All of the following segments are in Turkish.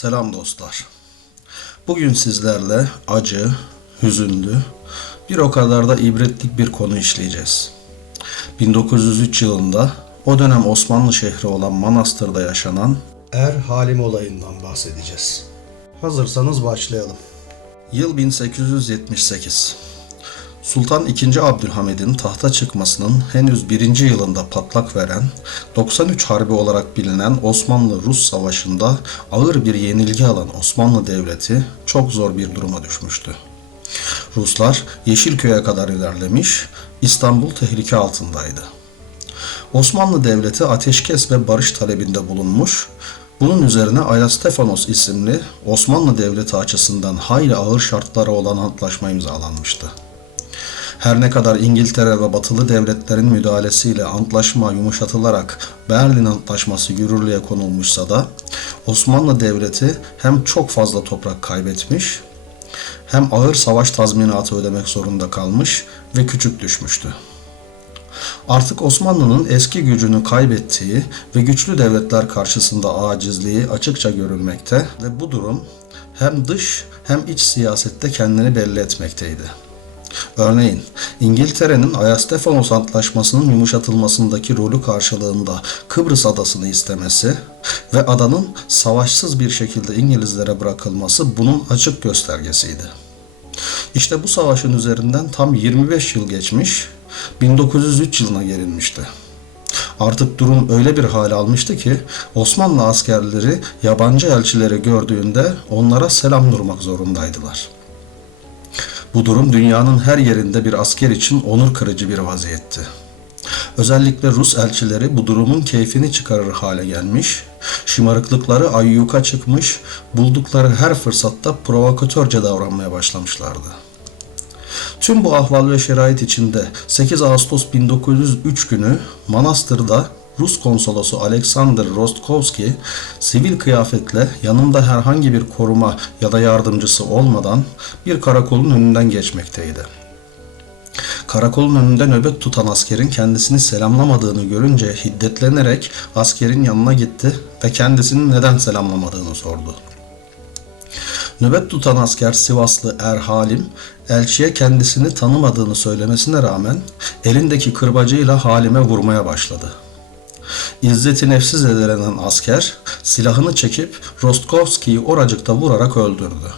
Selam dostlar. Bugün sizlerle acı, hüzünlü, bir o kadar da ibretlik bir konu işleyeceğiz. 1903 yılında o dönem Osmanlı şehri olan Manastır'da yaşanan Er Halim olayından bahsedeceğiz. Hazırsanız başlayalım. Yıl 1878. Sultan II. Abdülhamid'in tahta çıkmasının henüz birinci yılında patlak veren 93 Harbi olarak bilinen Osmanlı-Rus Savaşı'nda ağır bir yenilgi alan Osmanlı Devleti çok zor bir duruma düşmüştü. Ruslar Yeşilköy'e kadar ilerlemiş, İstanbul tehlike altındaydı. Osmanlı Devleti ateşkes ve barış talebinde bulunmuş, bunun üzerine Ayastefanos isimli Osmanlı Devleti açısından hayli ağır şartları olan antlaşma imzalanmıştı. Her ne kadar İngiltere ve batılı devletlerin müdahalesiyle antlaşma yumuşatılarak Berlin Antlaşması yürürlüğe konulmuşsa da Osmanlı Devleti hem çok fazla toprak kaybetmiş hem ağır savaş tazminatı ödemek zorunda kalmış ve küçük düşmüştü. Artık Osmanlı'nın eski gücünü kaybettiği ve güçlü devletler karşısında acizliği açıkça görülmekte ve bu durum hem dış hem iç siyasette kendini belli etmekteydi. Örneğin İngiltere'nin Ayastefanos Antlaşması'nın yumuşatılmasındaki rolü karşılığında Kıbrıs adasını istemesi ve adanın savaşsız bir şekilde İngilizlere bırakılması bunun açık göstergesiydi. İşte bu savaşın üzerinden tam 25 yıl geçmiş, 1903 yılına gelinmişti. Artık durum öyle bir hale almıştı ki Osmanlı askerleri yabancı elçileri gördüğünde onlara selam durmak zorundaydılar. Bu durum dünyanın her yerinde bir asker için onur kırıcı bir vaziyetti. Özellikle Rus elçileri bu durumun keyfini çıkarır hale gelmiş, şımarıklıkları ayyuka çıkmış, buldukları her fırsatta provokatörce davranmaya başlamışlardı. Tüm bu ahval ve şerait içinde 8 Ağustos 1903 günü Manastır'da Rus konsolosu Alexander Rostkovski sivil kıyafetle yanında herhangi bir koruma ya da yardımcısı olmadan bir karakolun önünden geçmekteydi. Karakolun önünde nöbet tutan askerin kendisini selamlamadığını görünce hiddetlenerek askerin yanına gitti ve kendisini neden selamlamadığını sordu. Nöbet tutan asker Sivaslı Er Halim, elçiye kendisini tanımadığını söylemesine rağmen elindeki kırbacıyla Halim'e vurmaya başladı. İzzeti nefsi zedelenen asker silahını çekip Rostkovski'yi oracıkta vurarak öldürdü.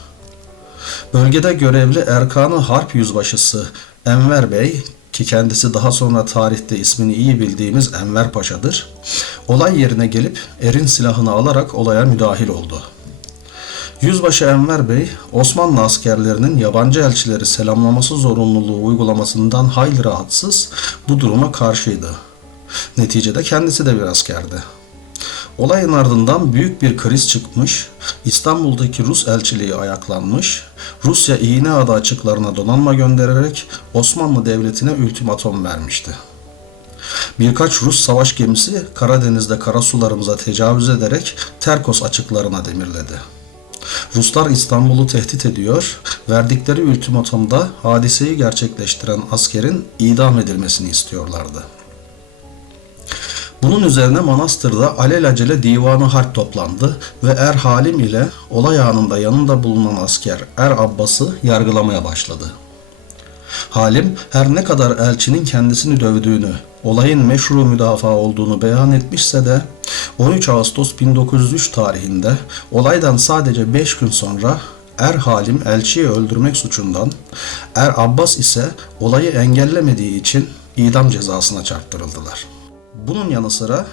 Bölgede görevli Erkanı Harp Yüzbaşısı Enver Bey ki kendisi daha sonra tarihte ismini iyi bildiğimiz Enver Paşa'dır, olay yerine gelip erin silahını alarak olaya müdahil oldu. Yüzbaşı Enver Bey, Osmanlı askerlerinin yabancı elçileri selamlaması zorunluluğu uygulamasından hayli rahatsız, bu duruma karşıydı. Neticede kendisi de bir askerdi. Olayın ardından büyük bir kriz çıkmış, İstanbul'daki Rus elçiliği ayaklanmış, Rusya İğneada açıklarına donanma göndererek Osmanlı Devleti'ne ultimatom vermişti. Birkaç Rus savaş gemisi Karadeniz'de karasularımıza tecavüz ederek Terkos açıklarına demirledi. Ruslar İstanbul'u tehdit ediyor, verdikleri ultimatomda hadiseyi gerçekleştiren askerin idam edilmesini istiyorlardı. Bunun üzerine manastırda alelacele divanı harp toplandı ve Er Halim ile olay anında yanında bulunan asker Er Abbas'ı yargılamaya başladı. Halim her ne kadar elçinin kendisini dövdüğünü, olayın meşru müdafaa olduğunu beyan etmişse de 13 Ağustos 1903 tarihinde olaydan sadece 5 gün sonra Er Halim elçiyi öldürmek suçundan, Er Abbas ise olayı engellemediği için idam cezasına çarptırıldılar. Bunun yanı sıra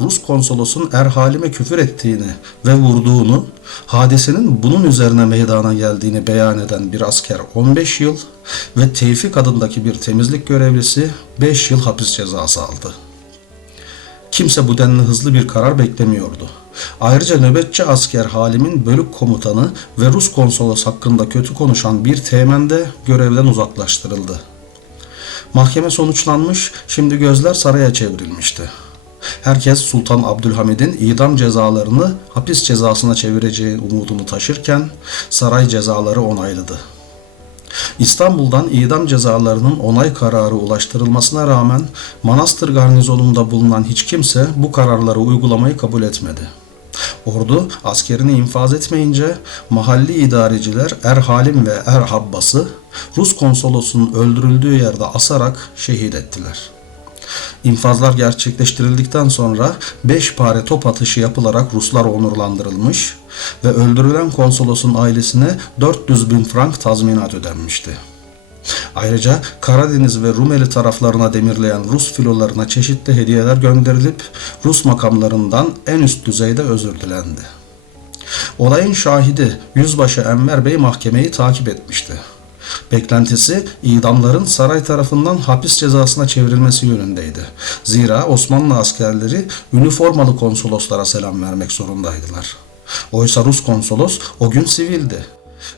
Rus konsolosun Erhalim'e küfür ettiğini ve vurduğunu, hadisenin bunun üzerine meydana geldiğini beyan eden bir asker 15 yıl ve Tevfik adındaki bir temizlik görevlisi 5 yıl hapis cezası aldı. Kimse bu denli hızlı bir karar beklemiyordu. Ayrıca nöbetçi asker Halim'in bölük komutanı ve Rus konsolos hakkında kötü konuşan bir teğmen de görevden uzaklaştırıldı. Mahkeme sonuçlanmış, şimdi gözler saraya çevrilmişti. Herkes Sultan Abdülhamid'in idam cezalarını hapis cezasına çevireceği umudunu taşırken saray cezaları onayladı. İstanbul'dan idam cezalarının onay kararı ulaştırılmasına rağmen Manastır garnizonunda bulunan hiç kimse bu kararları uygulamayı kabul etmedi. Ordu askerini infaz etmeyince mahalli idareciler Erhalim ve Erhabbas'ı Rus konsolosunun öldürüldüğü yerde asarak şehit ettiler. İnfazlar gerçekleştirildikten sonra 5 pare top atışı yapılarak Ruslar onurlandırılmış ve öldürülen konsolosun ailesine 400 bin frank tazminat ödenmişti. Ayrıca Karadeniz ve Rumeli taraflarına demirleyen Rus filolarına çeşitli hediyeler gönderilip Rus makamlarından en üst düzeyde özür dilendi. Olayın şahidi Yüzbaşı Enver Bey mahkemeyi takip etmişti. Beklentisi idamların saray tarafından hapis cezasına çevrilmesi yönündeydi. Zira Osmanlı askerleri üniformalı konsoloslara selam vermek zorundaydılar. Oysa Rus konsolos o gün sivildi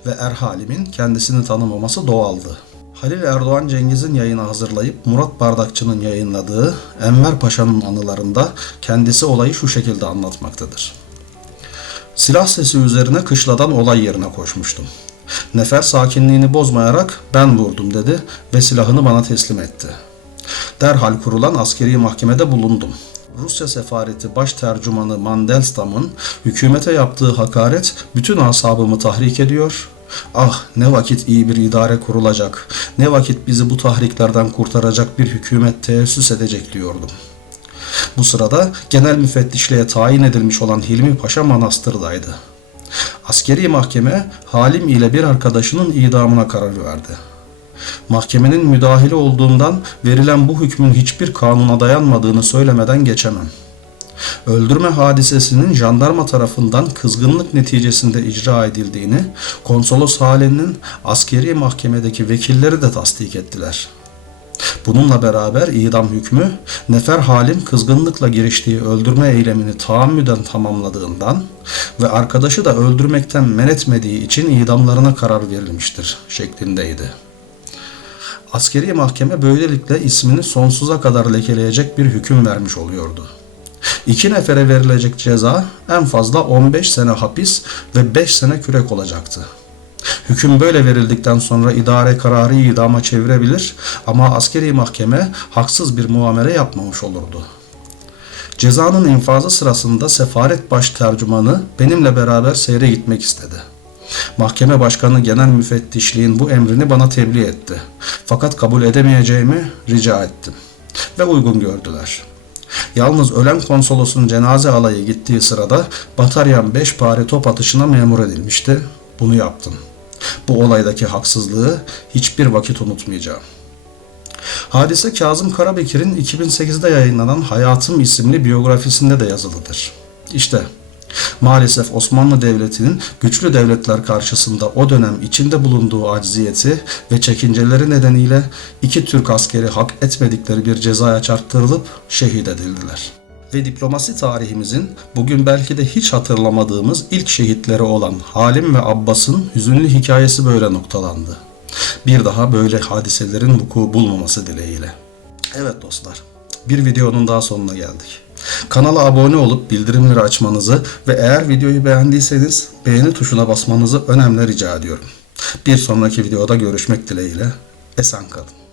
ve Erhalim'in kendisini tanımaması doğaldı. Halil Erdoğan Cengiz'in yayını hazırlayıp Murat Bardakçı'nın yayınladığı Enver Paşa'nın anılarında kendisi olayı şu şekilde anlatmaktadır. Silah sesi üzerine kışladan olay yerine koşmuştum. Nefer sakinliğini bozmayarak ben vurdum dedi ve silahını bana teslim etti. Derhal kurulan askeri mahkemede bulundum. Rusya sefareti baş tercümanı Mandelstam'ın hükümete yaptığı hakaret bütün asabımı tahrik ediyor. Ah ne vakit iyi bir idare kurulacak, ne vakit bizi bu tahriklerden kurtaracak bir hükümet teessüs edecek diyordum. Bu sırada genel müfettişliğe tayin edilmiş olan Hilmi Paşa manastırdaydı. Askeri mahkeme Halim ile bir arkadaşının idamına karar verdi. Mahkemenin müdahili olduğundan verilen bu hükmün hiçbir kanuna dayanmadığını söylemeden geçemem. Öldürme hadisesinin jandarma tarafından kızgınlık neticesinde icra edildiğini konsolos Halin'in askeri mahkemedeki vekilleri de tasdik ettiler. Bununla beraber idam hükmü Nefer Halim kızgınlıkla giriştiği öldürme eylemini taammüden tamamladığından ve arkadaşı da öldürmekten men etmediği için idamlarına karar verilmiştir şeklindeydi. Askeri mahkeme böylelikle ismini sonsuza kadar lekeleyecek bir hüküm vermiş oluyordu. İki nefere verilecek ceza en fazla 15 sene hapis ve 5 sene kürek olacaktı. Hüküm böyle verildikten sonra idare kararı idama çevirebilir ama askeri mahkeme haksız bir muamele yapmamış olurdu. Cezanın infazı sırasında sefaret baş tercümanı benimle beraber seyre gitmek istedi. Mahkeme başkanı genel müfettişliğin bu emrini bana tebliğ etti. Fakat kabul edemeyeceğimi rica ettim. Ve uygun gördüler. Yalnız ölen konsolosun cenaze alayı gittiği sırada bataryan 5 pare top atışına memur edilmişti. Bunu yaptım. Bu olaydaki haksızlığı hiçbir vakit unutmayacağım. Hadise Kazım Karabekir'in 2008'de yayınlanan Hayatım isimli biyografisinde de yazılıdır. İşte maalesef Osmanlı Devleti'nin güçlü devletler karşısında o dönem içinde bulunduğu acziyeti ve çekinceleri nedeniyle iki Türk askeri hak etmedikleri bir cezaya çarptırılıp şehit edildiler ve diplomasi tarihimizin bugün belki de hiç hatırlamadığımız ilk şehitleri olan Halim ve Abbas'ın hüzünlü hikayesi böyle noktalandı. Bir daha böyle hadiselerin vuku bulmaması dileğiyle. Evet dostlar, bir videonun daha sonuna geldik. Kanala abone olup bildirimleri açmanızı ve eğer videoyu beğendiyseniz beğeni tuşuna basmanızı önemli rica ediyorum. Bir sonraki videoda görüşmek dileğiyle. Esen kalın.